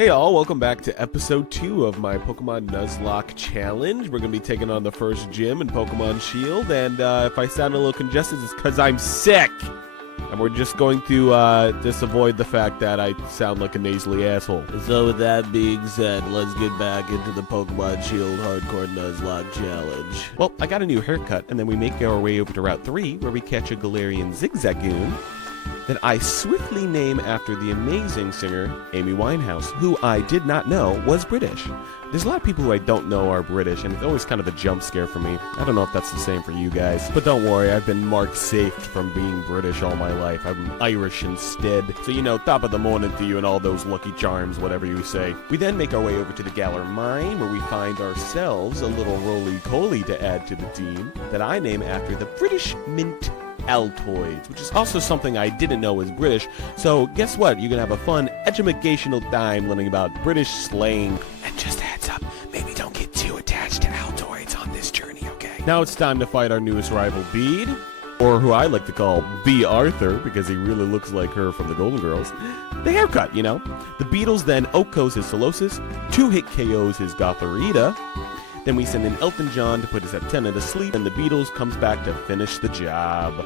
Hey all, welcome back to episode 2 of my Pokemon Nuzlocke challenge. We're going to be taking on the first gym in Pokemon Shield, and if I sound a little congested, it's because I'm sick! And we're just going to just avoid the fact that I sound like a nasally asshole. So with that being said, let's get back into the Pokemon Shield Hardcore Nuzlocke challenge. Well, I got a new haircut, and then we make our way over to Route 3, where we catch a Galarian Zigzagoon that I swiftly name after the amazing singer Amy Winehouse, who I did not know was British. There's a lot of people who I don't know are British, and it's always kind of a jump scare for me. I don't know if that's the same for you guys, but don't worry, I've been marked safe from being British all my life. I'm Irish instead. So, you know, top of the morning to you and all those Lucky Charms, whatever you say. We then make our way over to the Galar Mine, where we find ourselves a little roly-poly to add to the team that I name after the British Mint Altoids, which is also something I didn't know was British. So guess what? You're gonna have a fun educational time learning about British slang. And just a heads up, maybe don't get too attached to Altoids on this journey, okay? Now it's time to fight our newest rival, Bede, or who I like to call B. Arthur, because he really looks like her from the Golden Girls. The haircut, you know. The Beetles then Okos his Solosis, 2-hit KOs his Gothorita. Then we send in Elton John to put his Aptena to sleep, and the Beatles comes back to finish the job.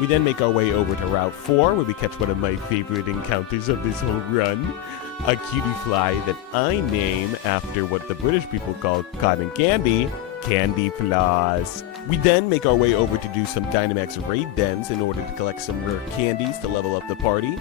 We then make our way over to Route 4, where we catch one of my favorite encounters of this whole run. A cutie fly that I name after what the British people call cotton candy, Candy Floss. We then make our way over to do some Dynamax raid dens in order to collect some rare candies to level up the party.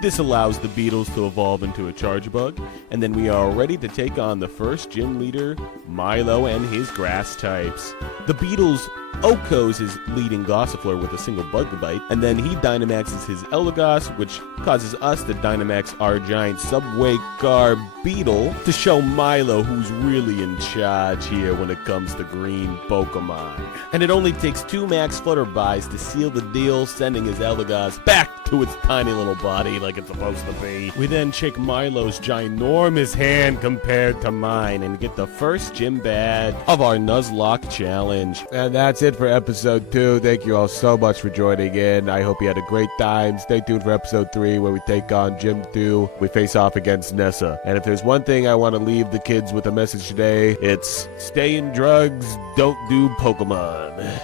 This allows the Beetles to evolve into a Charge Bug, and then we are ready to take on the first gym leader, Milo, and his grass types. The Beetles Okos his leading Gossifleur with a single Bug Bite, and then he Dynamaxes his Eldegoss, which causes us to Dynamax our giant Subway Car Beetle to show Milo who's really in charge here when it comes to green Pokemon. And it only takes 2 Max Flutterbys to seal the deal, sending his Eldegoss back to its tiny little body like it's supposed to be. We then shake Milo's ginormous hand compared to mine and get the first gym badge of our Nuzlocke challenge. And that's it for episode 2. Thank you all so much for joining in. I hope you had a great time. Stay tuned for episode 3, where we take on Gym 2. We face off against Nessa. And if there's one thing I want to leave the kids with a message today, it's stay in drugs, don't do Pokemon.